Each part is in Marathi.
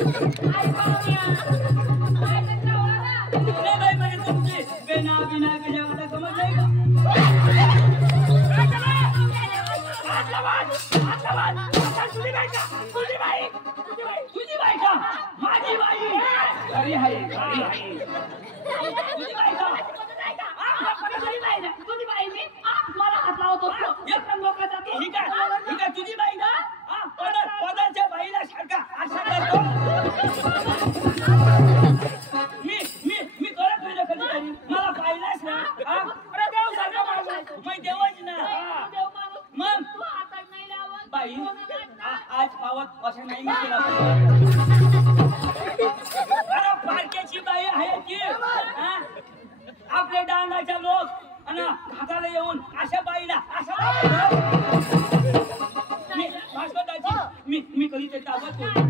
बाई म्हणजे तुमची बेना बिना केल्यावर समज नाही का? तुझी बाई का? माझी बाई. अरे हाय तुझी बाई का? तुझी बाई मी मला हात लावतो लोकांचा ठीक आहे तुझी बाई ना पदाच्या बाईला सारखा असा करतो. मी करत नाही कधी कधी मला पाहिलाच ना. अरे देव सारखा माणूस मग देवच ना. मग बाई आज पावत असं नाही मी केला. अरे पारख्याची बाई आहे ती. आपले डांगाच्या लोक आणि हाताला येऊन अशा बाईला अशा मी कधी ते ताबत नाही.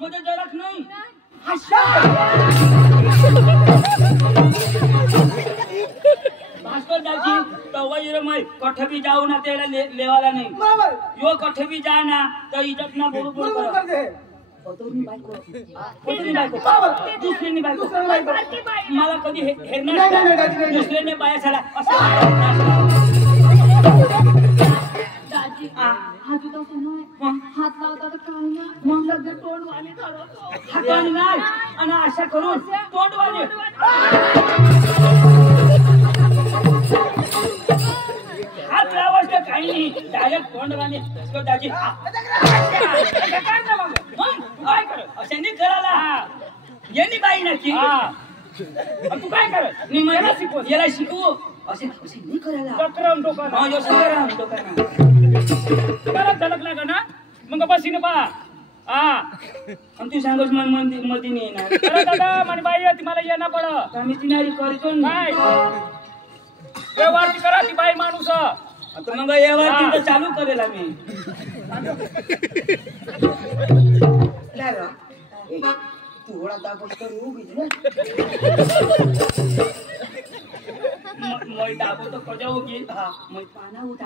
मध्ये जरख नाही. भास्कर दाजी तवय मै कठ भी जाऊ ना त्याला लेवाला नाही. यो कठ भी जा ना तर इज्जत ना बरोबर दुसऱ्याने बायको मला कधी हेरणार दुसऱ्याने बाया झाला असं. हात लावता तर काय ना मग लग्न तोंडवाणी हाताने नाही आणि अशा करून तोंडवाणी हात लावायचं काही नाही डायरेक्ट तोंडवाणी दाजी काय कर अशाने करायला यांनी बाई नक्की तू काय कर मी मला शिकव याला शिकवू असे नाही करायला. झलकला ना मग बसीने पहा आणि तू सांगस मन मध्ये नाही येणार. दादा माझी बाई ती मला येणार पड आम्ही तिनारी करतो नाही व्यवहार ती करा ती बाई माणूस. आता मग यावर तिथं चालू करेल आम्ही. थोडा दाबस करू मैं दाबो तो कजा होगी. मैं पाना उठा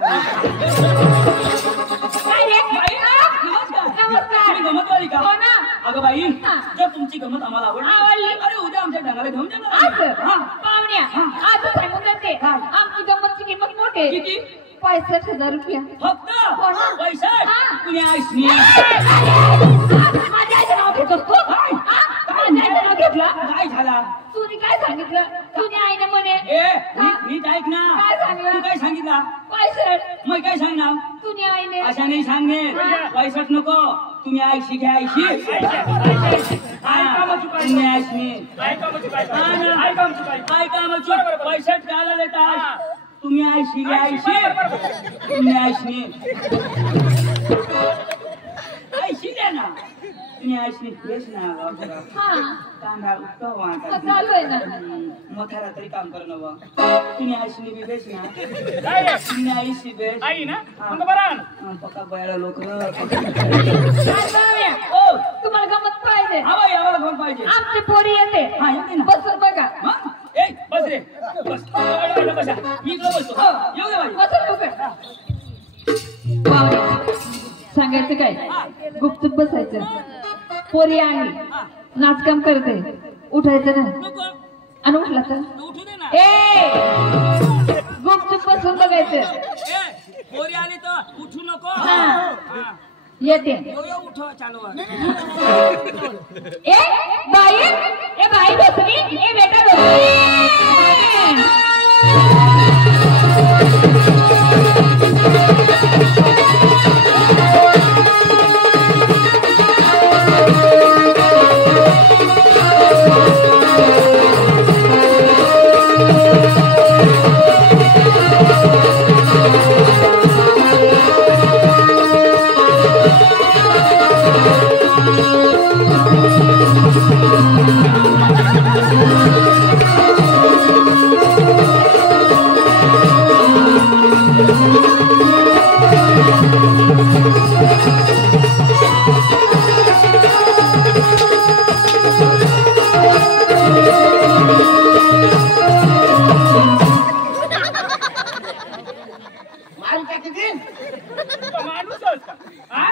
गमत वाली का? अगं बाई जर तुमची गमत आम्हाला आवडली अरे उद्या आमच्या ढंगाला घेऊन जाणार. पाहुण्या आज सांगून जाते आमची गंमतची किंमत मोठी किती? 65,000 रुपया फक्त पैसा कुणी आईस नाही. माझ्या आईचं नाव घेतलं तू माझ्या आईचं नाव घेतलं काय झाला? तुझी काय सांगितलं तुझ्या आईने म्हणे नीट ऐक ना. काय सांगलं? तू काय सांगितला? 65 मग काय सांगणार? तुझ्या आईने अशा नाही सांगणे. पैसाच नको तुम्ही आईशी घ्या आईशी. तुम्ही आईशी पैसा द्यायला देता तुम्ही आईशी घ्या आईशी. तुम्ही आईशी आईशी द्या ना. तुम्ही आईशी फ्रेश ना कांदा चालू आहे ना मोठ्या रात्री काम करणं बा. तुम्ही आईशी बी बेस ना. तुम्ही आईशी बेस आई ना मग बरं पक्का बयाला लोक. तुम्हाला गमत पाहिजे हा बाई आम्हाला कोण पाहिजे? आमची पोरी येते हा येते ना. बस बघा ए बस रे बस बसा मी इकडे बसतो. येऊ दे बाई. बस सांगायचं काय गुपचूप बसायचं. पोरी आणि नाचकाम करते उठायचं ना आणि उठला तर उठू दे ना. ए गुपचूप बसून बघायचं. पोरी आली तर उठू नको. येते उठव चालू. ए बाई बसली ए बेटा बसली. पाणी टाकी देईन तो माणूस आहेस का? हा?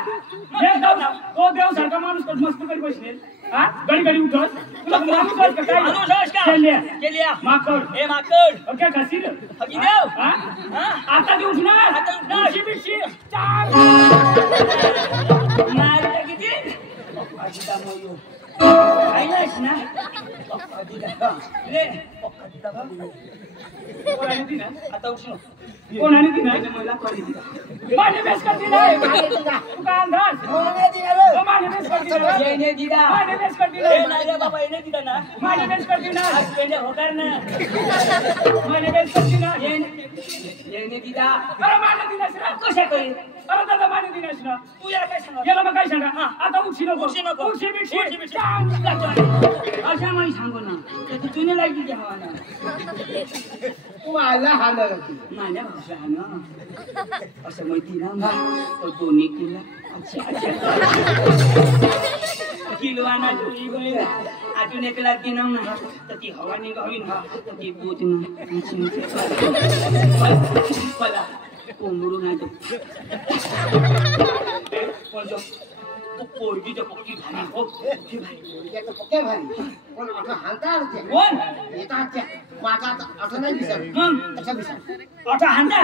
हे तो देव सारखा माणूस कधी मस्त करी बसले हा घडी घडी उठस तुला माणूस आहेस का काय माणूस आहेस का? केल्या. केल्या. माकड ए माकड. ओके खाशील हगी देव. हा हा? आता ते उठणार आता उठणार. उशी बिशी चाल. मार टाकी दे. अजिता मयो. आईलास ना. अजिता. ले. अजिता बा. कोणाने दिला आता उठलो. कोणाने दिला मला कॉलेज दिला. माझे बेस करती नाही पाणी दिला तू काय अंदाज कोणाने दिलं तो माझे बेस करती नाही येणे दिदा. माझे बेस करती ए नाही नाही रे बाबा येणे दिदा ना. माझे बेस करती नाही आज येणे होकार ना. माझे बेस करती नाही येणे दिदा. अरे माझे दिलास ना कशा करी? अरे दादा माझे दिलास ना तू याला काय सांगा? याला मग काय सांगा आता उठशी नको उठशी नको. उठशी बिक्षी उठशी बिक्षी. अशा माही सांगू ना त्याची तुने लागली की हवा ना. तू आला हाणलं होती माझ्या भाषा ना असं माहिती ना तो दोन्ही किल्ला अच्छा किलवाना जोडी गोळी अजून एक लागते ना तर ती हवा निघावी ना तर ती बोट ना कोंबडू नाही तो पोरगीच्या पक्की भारी हो त्याचं पक्के भारी पण असं हाणता आलं ते कोण येतात त्या माझा असं नाही दिसत मग तसं दिसत आता हांडा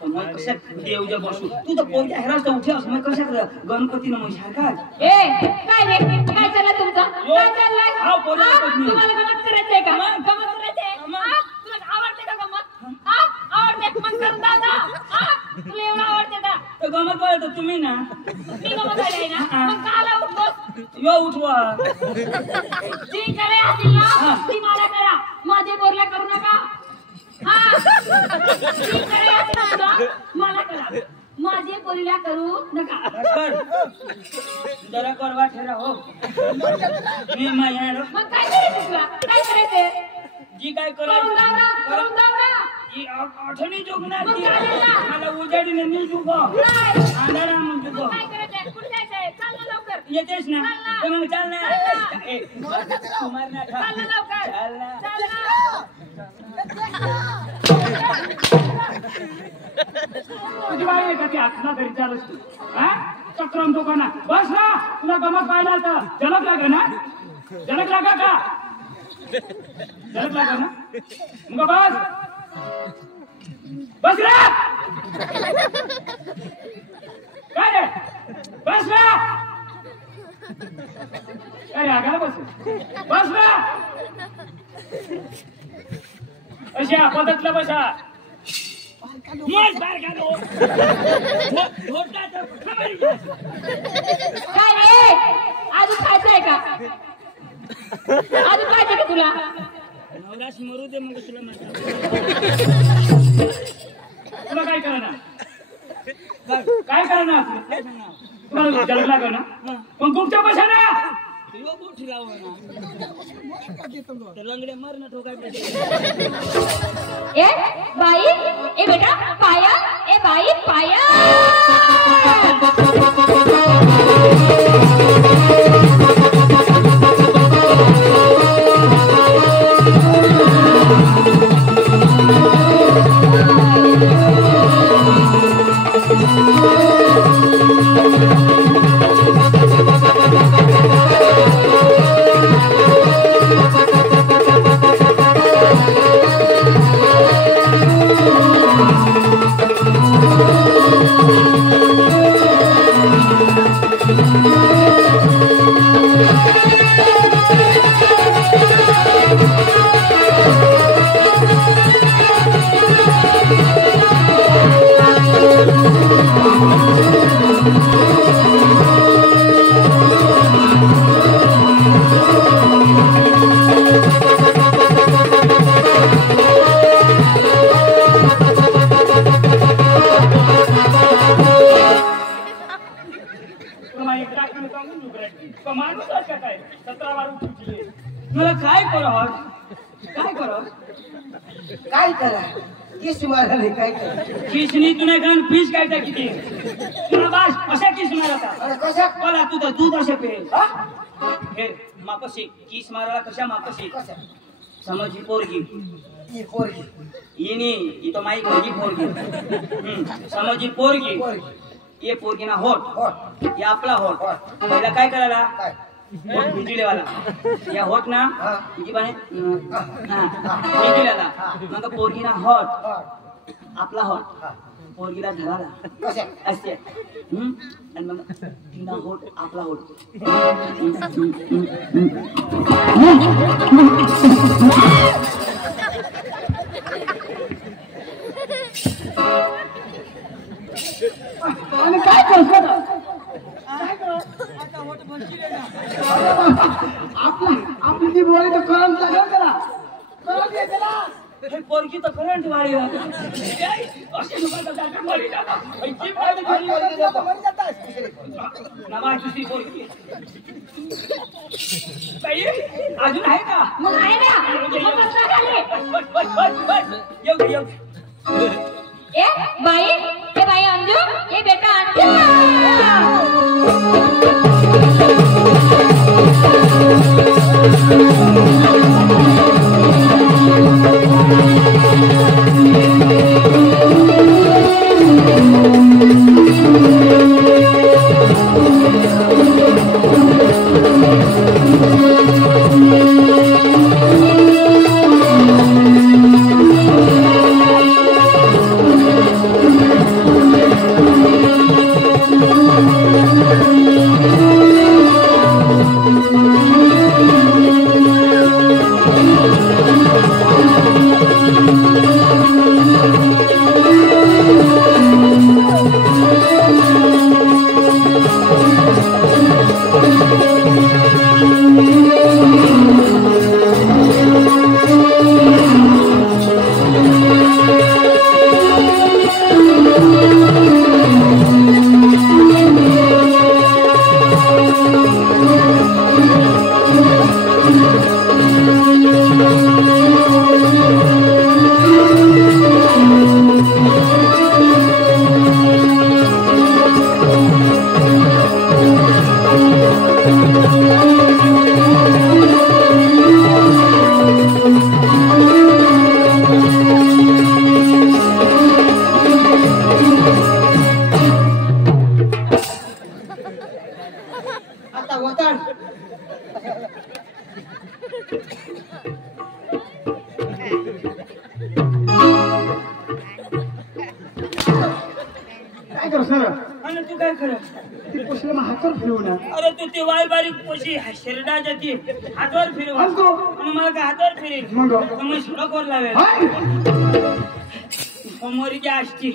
तर मग कसं देवजा बसू तू तर पोरग्या हेरास तर उठे मग कसं गणपतीनं मग सारखा काय रे काय चाललं तुमचं काय चाललंय हा, पोरं हा? ऐकत नाही. तुम्हाला गमत करायचंय का मग? गमत करायचंय मग? हा? तुला आवडते का गमत हा? आवडते मग करून दादा हा? तुला एवढं आवडते का तर गमत बोलत तुम्ही ना मी गमत आली ना मग काला उठतोस यो उठवा जी करे असेल ना ती मला करा माझे बोरला करू नका हा जी करे असेल ना मला करा माझे बोरीला करू नका कर जरा करवा ठेरा हो मी माया मग काय करायचं तुला काय करायचंय जी काय करून दाव ना करून दाव ना आठवणी जोगणार मग ती काय झालं? मला उजाडीने मी जुगो नाही. आंधळा मग जुगो काय करायचंय कुठे जायचंय चाल ना लवकर येतेस ना चाल ना. तर मग चाल ना चाल ना. ए, कुमार ना ठा. चाल ना लवकर चाल ना चाल ना तुझी बाई आहे का ती आत्मा घरी चालूस तू हा चक्रम तो ना बस ना तुला गमत पाहिला तर झलक लागा ना झलक लागा का झलक लागा ना मग बस बस रे काय रे बस ना काय रे आगाला बस ना अशा पद्धतला बसा मग बाहेर काढो घोटाचं खबरी घ्या. काय रे अजून खायचंय का अजून खायचंय का तुला नवरास मरू दे मग तुला म्हणतो तुला काय करणार काय करणार काय सांगणार तुम्हाला झलक लागा ना पण गुपच्या बसा ना यो गोठी लावा ना तर लंगडे मर ना ठोकाय ए बाई ए बेटा पाया ए बाई पाया मला काय करावं काय करावं काय करा किस माराले काय करा किसनी तुने घाण फीस काय किती तुला बास अशा किस मारता अरे कशा मला तू तर दूध असे पे हे मापशी किस मारायला कशा मापशी कशा समज ही पोरगी ही पोरगी येणी ही तो माई पोरगी पोरगी समज ही पोरगी पोरगी ये पोरगी ना होट होट हे आपला होट होट. पहिला काय करायला काय होट भिजलेवाला या होट ना हा. तुझी बाने भिजलेला मग पोरगी ना होट होट आपला होट हा. पोरगीला धराला कशा असे आणि मग तिला होट आपला होट आणि काय करतो आपली ती बोली तर करंट लागेल त्याला करंट येते ना हे पोरगी तर करंट वाढी अशी लोकांचा जागा मरी जाता. पैकी पाहिजे घरी मरी जातास. नवा दुसरी पोरगी बाई अजून आहे का मग आहे ना मग कसं झाले बस येऊ दे येऊ दे. ए बाई अंजू ए बेटा अंजू आता वताड काय कर सर आणि तू काय खरं ती पोशीला मग हातावर फिरवू ना अरे तू ते वाय बारीक पोशी शरीरा जाती हातावर फिरव हलको. आणि मला काय हातावर फिरेल मग मग सडकवर लावेल हाय. समोर की आष्टी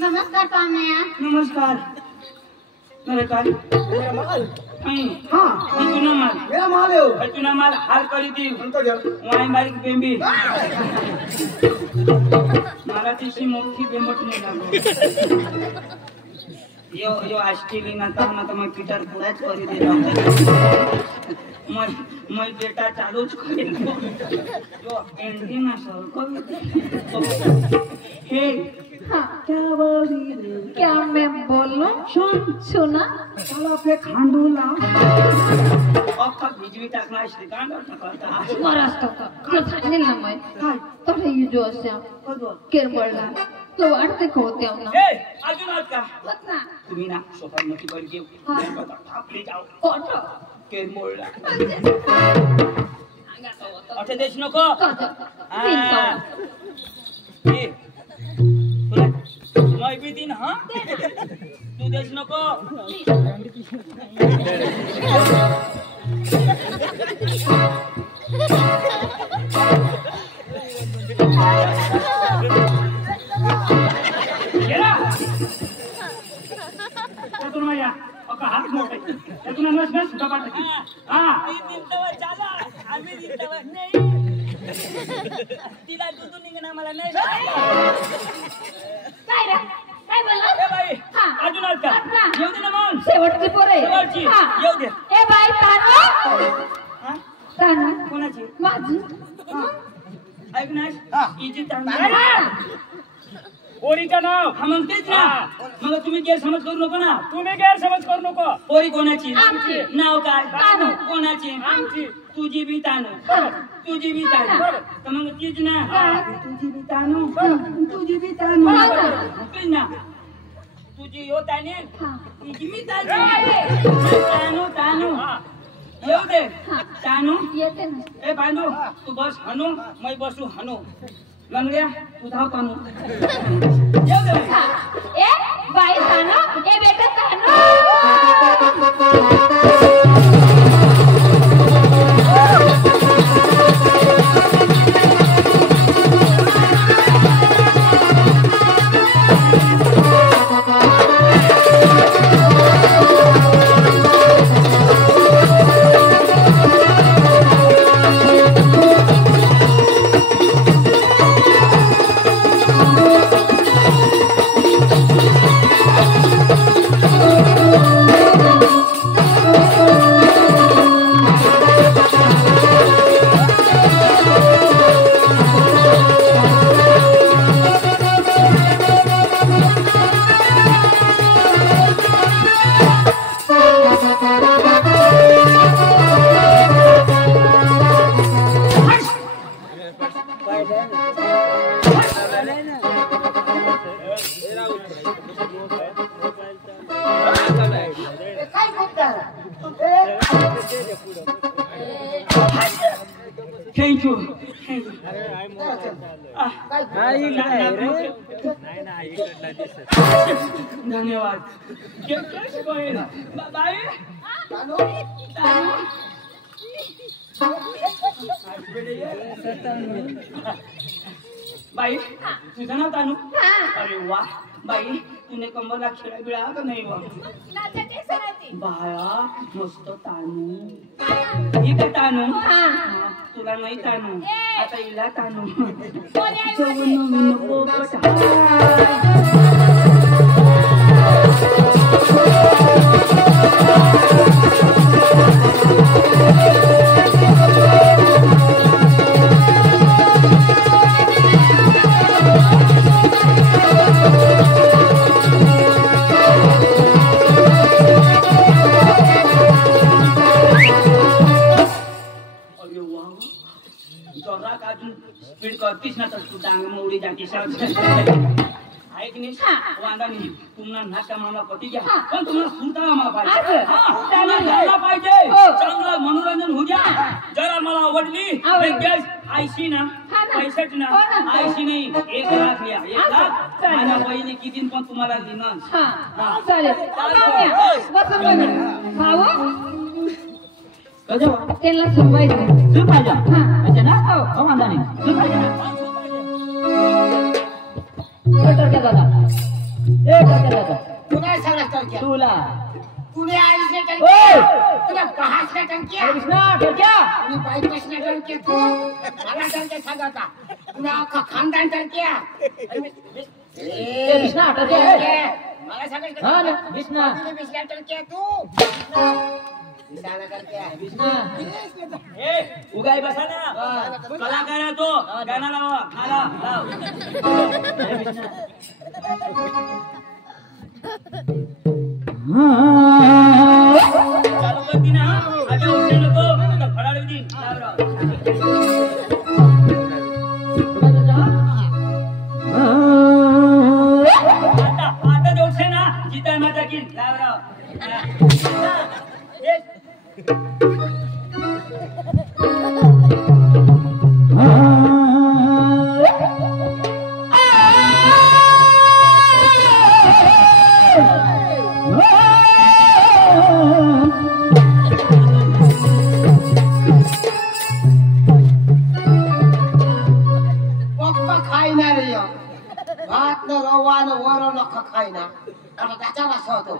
नमस्कार तान्या नमस्कार अरे काय हा तू ना माल मेरा माल है वो. तू ना माल हाल करी ती म्हणतो जर वाय बारीक बेंबी मला तिची मोठी बेंबट नाही लागलो यो यो आष्टीली ना तर मग पिटर पुराच करी दे मैं बेटा चालूच करेल यो एंडिंग असं हे हाँ, क्या बोली रे क्या मैं बोलूं सुना चला पे खांडूला अख्खा भिजवी टाकणार श्रीकांत टाकता महाराष्ट्र का तुला सांगेल ना मैं थोडे युजो असे केरबळला तो वाटते का होते ना ए अजून आत का होत ना तुम्ही ना सोफा नक्की कर घेऊ आपली जाऊ कोणतं केरमोळला अठे देश नको मैं भी दिन हाँ तू देश नको गेला त्यातून माझ्या अका हात मोठे त्यातून नस नस सुद्धा पाठवते हा चला आम्ही दिसतवर नाही तिला दूध निघणार मला नाही काय रे काय बोलला ए बाई हा. अजून आत का आत ना. येऊ दे ना मग शेवटची पोर आहे शेवटची. हा. येऊ दे. ए बाई ताना हा? ताना कोणाची माझी ऐक ना हा. इजी तांबा पोरीचं नाव हा मग तेच ना हा. मग तुम्ही गैरसमज करू नको ना तुम्ही गैरसमज करू नको पोरी कोणाची आमची. नाव काय तानू. कोणाची आमची. तुझी बी तानू तुझी बी तानू तर मग तीच ना तुझी बी तानू तुझी बी तानू तीच ना तुझी यो ताने तुझी मी तानू तानू तानू येऊ दे तानू येते ना ए पांडू तू बस हनू मैं बसू हनू लंगड्या तू धाव तानू येऊ दे ए बाई तानो ए बेटा तानो थँक यू धन्यवाद बाई बाई तुझं नाव तानू अरे वा बाई तुने कंबरला खेळा बिळा का नाही वा बाया मस्त तानू ही काय तानू तुला नाही तानू आता हिला तानू स्पीड करतीस ना तर तू डांग मोडी जातीस ऐक नाही वांदा नाही तुम्हाला नाका मामा पती घ्या पण तुम्हाला सुद्धा मामा पाहिजे त्याला पाहिजे चांगलं मनोरंजन होऊ द्या जरा मला आवडली लगेच आयशी ना 65 ना आयशी नाही 1 लाख या 1 लाख माझ्या बहिणी किती पण तुम्हाला देणार चालेल भाऊ त्यांना सुनवायचं तू पाहिजे अच्छा ना हो वांदा नाही तू पाहिजे दादा तू काय सांगणार टर्क्या तुला तूने आईने ओय! टर्क्या तुला कहासने टर्क्या कृष्णा ठेक्या आणि बायकोसने टर्क्या तू मला टर्क्या सांगा का तुला अख्खा खानदान टर्क्या कृष्णा ठेक्या मला सांगायचं हा ना कृष्णा बिस्ला टर्क्या तू बिस्ला टर्क्या ए उगाई बसा ना कलाकार आहे तो गाणं लावा खाला लाव चालू करती ना आता उठे नको फडाळी दी आता जोडसे ना जिता माझा की लावराव भात न रवा न वरण खायना आता त्याचा वासा होतो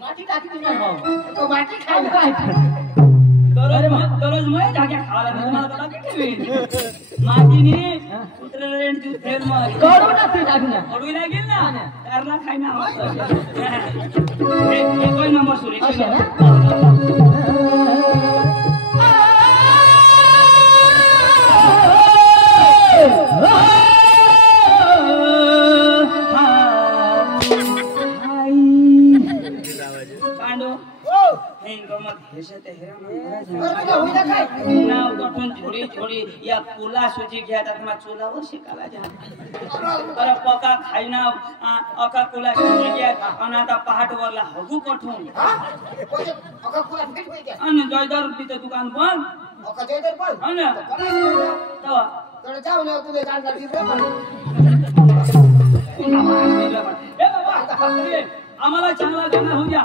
माती टाकी तुझ्या भाऊ तो माती खायला दररोज मैं जाके खाला मी तुम्हाला बता की ठेवीन मातीने उतरले आणि तू फेर मग कडू टाकते टाकून कडू लागेल ना त्याला खायना हे कोण नंबर सुरे अशा ना पांडू हे गमत हे पैसे ते हेरा बरं का, होईना काय नाव गठून झोडी झोडी या पुला सुजी घ्या मग चुलावर शिकायला जा अरे पका खाईना अका पुला सुजी घ्या आणि आता पहाटवरला हगू कठून अका खुला फिट होई द्या आणि जयदार तिचं दुकान बंद अका जयदर पण हो ना तेव्हा तर जाऊ ना तुझे जाणकार तिथे ए बाबा आम्हाला चांगला गाणं होऊ द्या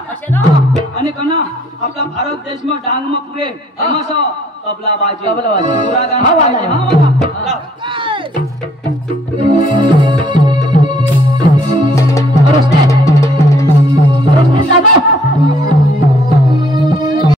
आणि कना आपला भारत देश में डांग में पुरे फेमस हो तबला बाजी पूरा गाणं